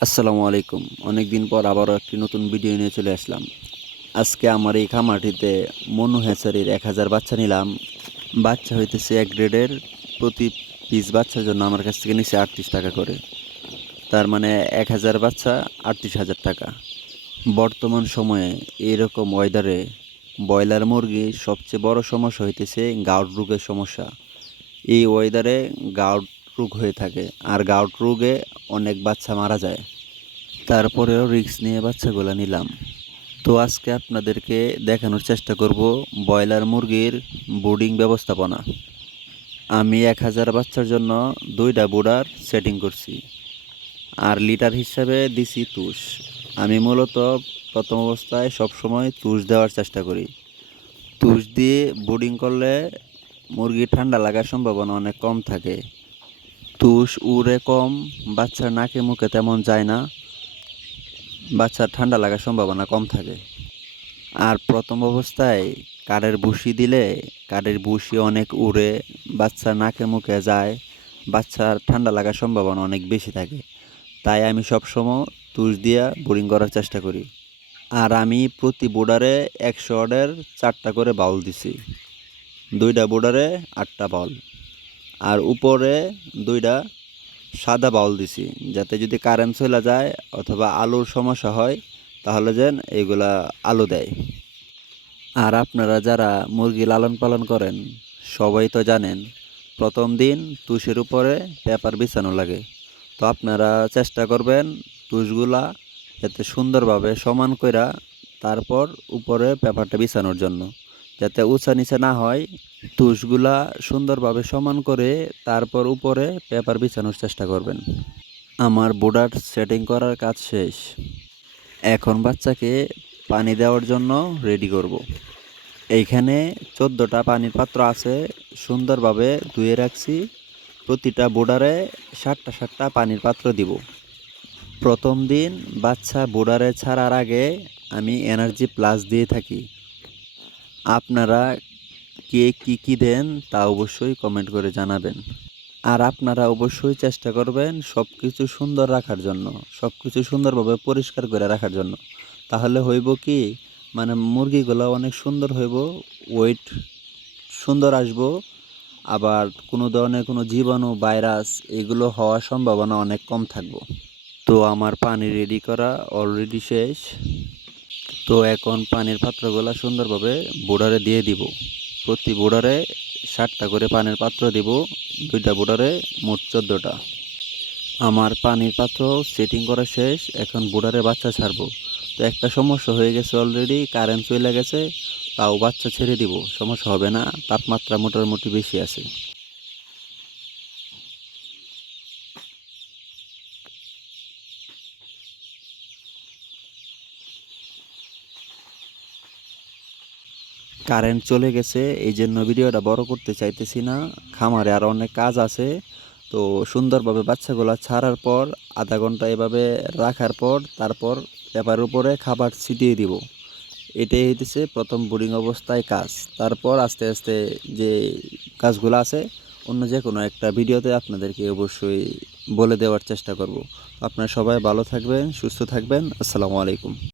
আসসালামু আলাইকুম। অনেকদিন পর আবারও একটি নতুন ভিডিও নিয়ে চলে আসলাম। আজকে আমার এই খামারটিতে মনু হ্যাচারির ১,০০০ বাচ্চা নিলাম। বাচ্চা হইতেছে এক গ্রেডের। প্রতি পিস বাচ্চার জন্য আমার কাছ থেকে নিছে ৩৮ টাকা করে। তার মানে ১,০০০ বাচ্চা ৩৮,০০০ টাকা। বর্তমান সময়ে এইরকম ওয়েদারে ব্রয়লার মুরগির সবচেয়ে বড় সমস্যা হইতেছে গাউট রোগের সমস্যা। এই ওয়েদারে গাউট রোগ হয়ে থাকে, আর গাউট রোগে অনেক বাচ্চা মারা যায়। তারপরেও রিস্ক নিয়ে বাচ্চাগুলো নিলাম। তো আজকে আপনাদেরকে দেখানোর চেষ্টা করব ব্রয়লার মুরগির ব্রুডিং ব্যবস্থাপনা। আমি ১,০০০ বাচ্চার জন্য ২টা ব্রুডার সেটিং করছি, আর লিটার হিসাবে দিছি তুষ। আমি মূলত প্রথম অবস্থায় সবসময় তুষ দেওয়ার চেষ্টা করি। তুষ দিয়ে ব্রুডিং করলে মুরগির ঠান্ডা লাগার সম্ভাবনা অনেক কম থাকে। তুষ উড়ে কম, বাচ্চার নাকে মুখে তেমন যায় না, বাচ্চার ঠান্ডা লাগার সম্ভাবনা কম থাকে। আর প্রথম অবস্থায় কাঠের ভুসি দিলে কাঠের ভুসি অনেক উড়ে, বাচ্চার নাকে মুখে যায়, বাচ্চার ঠান্ডা লাগার সম্ভাবনা অনেক বেশি থাকে। তাই আমি সবসময় তুষ দিয়া বোরিং করার চেষ্টা করি। আর আমি প্রতি বোর্ডারে ১০০ ওয়াটের ৪টা করে বাউল দিছি, ২টা বোর্ডারে ৮টা বাউল। আর উপরে ২টা সাদা বাউল দিছি, যাতে যদি কারেন্ট চলে যায় অথবা আলুর সমস্যা হয় তাহলে যেন এইগুলা আলু দেয়। আর আপনারা যারা মুরগি লালন পালন করেন সবাই তো জানেন, প্রথম দিন তুষের উপরে পেপার বিছানো লাগে। তো আপনারা চেষ্টা করবেন তুষগুলা যাতে সুন্দরভাবে সমান কইরা তারপর উপরে পেপারটা বিছানোর জন্য, যাতে উঁচা নিচে না হয়। তুষগুলা সুন্দরভাবে সমান করে তারপর উপরে পেপার বিছানোর চেষ্টা করবেন। আমার বোর্ডার সেটিং করার কাজ শেষ। এখন বাচ্চাকে পানি দেওয়ার জন্য রেডি করব। এইখানে ১৪টা পানির পাত্র আছে, সুন্দরভাবে ধুয়ে রাখছি। প্রতিটা বোর্ডারে ৭টা পানির পাত্র দিব। প্রথম দিন বাচ্চা বোর্ডারে ছাড়ার আগে আমি এনার্জি প্লাস দিয়ে থাকি। আপনারা কে কী দেন তা অবশ্যই কমেন্ট করে জানাবেন। আর আপনারা অবশ্যই চেষ্টা করবেন সব কিছু সুন্দর রাখার জন্য, সব কিছু সুন্দরভাবে পরিষ্কার করে রাখার জন্য। তাহলে হইব কি, মানে মুরগিগুলো অনেক সুন্দর হইব, ওয়েট সুন্দর আসবো, আবার কোনো ধরনের কোনো জীবাণু ভাইরাস এগুলো হওয়ার সম্ভাবনা অনেক কম থাকবো। তো আমার পানি রেডি করা অলরেডি শেষ। তো এখন পানির পাত্রগুলো সুন্দরভাবে বোর্ডারে দিয়ে দিব। প্রতি বোর্ডারে 7টা করে পানির পাত্র দিব, 2টা বোর্ডারে মোট 14টা। আমার পানির পাত্র সেটিং করা শেষ, এখন বোর্ডারে বাচ্চা ছাড়বো। তো একটা সমস্যা হয়ে গেছে, অলরেডি কারেন্ট চলে গেছে, তাও বাচ্চা ছেড়ে দিব, সমস্যা হবে না, তাপমাত্রা মোটামুটি বেশি আছে। কারেন্ট চলে গেছে, এই জন্য ভিডিওটা বড় করতে চাইতেছি না। খামারে আর অনেক কাজ আছে। তো সুন্দরভাবে বাচ্চাগুলো ছাড়ার পর আধা ঘন্টা এভাবে রাখার পর তারপর পেপারের উপরে খাবার ছিটিয়ে দিব। এটাই হইতেছে প্রথম বোর্ডিং অবস্থায় কাজ। তারপর আস্তে আস্তে যে কাজগুলো আছে অন্য যে কোনো একটা ভিডিওতে আপনাদেরকে অবশ্যই বলে দেওয়ার চেষ্টা করব। আপনারা সবাই ভালো থাকবেন, সুস্থ থাকবেন। আসসালামু আলাইকুম।